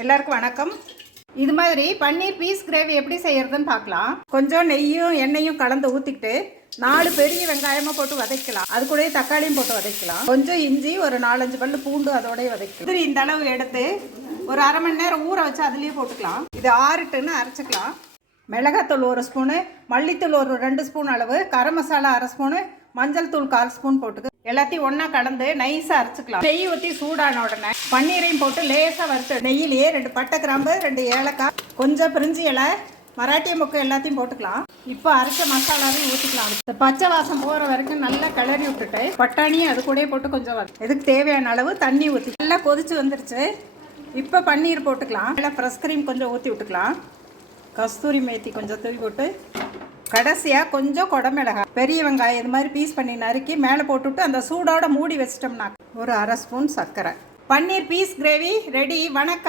எல்லாருக்கும் வணக்கம். இது மாதிரி பன்னீர் பீஸ் கிரேவி எப்படி செய்யறதுன்னு பார்க்கலாம். கொஞ்சம் நெய்யும் எண்ணெயும் கலந்து ஊற்றிக்கிட்டு 4 பெரிய வெங்காயமாக போட்டு வதக்கலாம். அது கூட தக்காளியும் போட்டு வதக்கலாம். கொஞ்சம் இஞ்சி, ஒரு 4-5 பல்லு பூண்டு அதோடய வதக்கலாம். இந்த அளவு எடுத்து ஒரு அரை மணி நேரம் ஊற வச்சு அதுலேயே போட்டுக்கலாம். இது ஆறுட்டுன்னு அரைச்சிக்கலாம். மிளகாத்தூள் 1 ஸ்பூனு, மல்லித்தூள் ஒரு 2 ஸ்பூன் அளவு, கரம் மசாலா 1/2 ஸ்பூனு, மஞ்சள் தூள் 1/4 ஸ்பூன் போட்டுக்கு எல்லாத்தையும் ஒன்றா கலந்து நைஸாக அரைச்சிக்கலாம். நெய் ஊற்றி சூடான உடனே பன்னீரையும் போட்டு லேசாக வறுத்து நெய்யிலேயே 2 பட்டை கிராம்பு, 2 ஏலக்காய், கொஞ்சம் பிரிஞ்சி இலை, மராட்டிய முக்கு எல்லாத்தையும் போட்டுக்கலாம். இப்போ அரைச்ச மசாலாவையும் ஊற்றிக்கலாம். இந்த பச்சை வாசம் போகிற வரைக்கும் நல்லா கிளறி விட்டுட்டு பட்டாணியும் அது கூட போட்டு கொஞ்சம் இதுக்கு தேவையான அளவு தண்ணி ஊற்றி நல்லா கொதிச்சு வந்துருச்சு. இப்போ பன்னீர் போட்டுக்கலாம். நல்லா ஃப்ரெஷ் க்ரீம் கொஞ்சம் ஊற்றி விட்டுக்கலாம். கஸ்தூரி மேத்தி கொஞ்சம் தூவி போட்டு கடைசியாக கொஞ்சம் குடமிளகாய், பெரிய வெங்காயம் இது மாதிரி பீஸ் பண்ணி நறுக்கி மேலே போட்டுவிட்டு அந்த சூடோட மூடி வச்சிட்டோம்னா ஒரு 1/2 ஸ்பூன் சர்க்கரை. பன்னீர் பீஸ் கிரேவி ரெடி. வணக்கம்.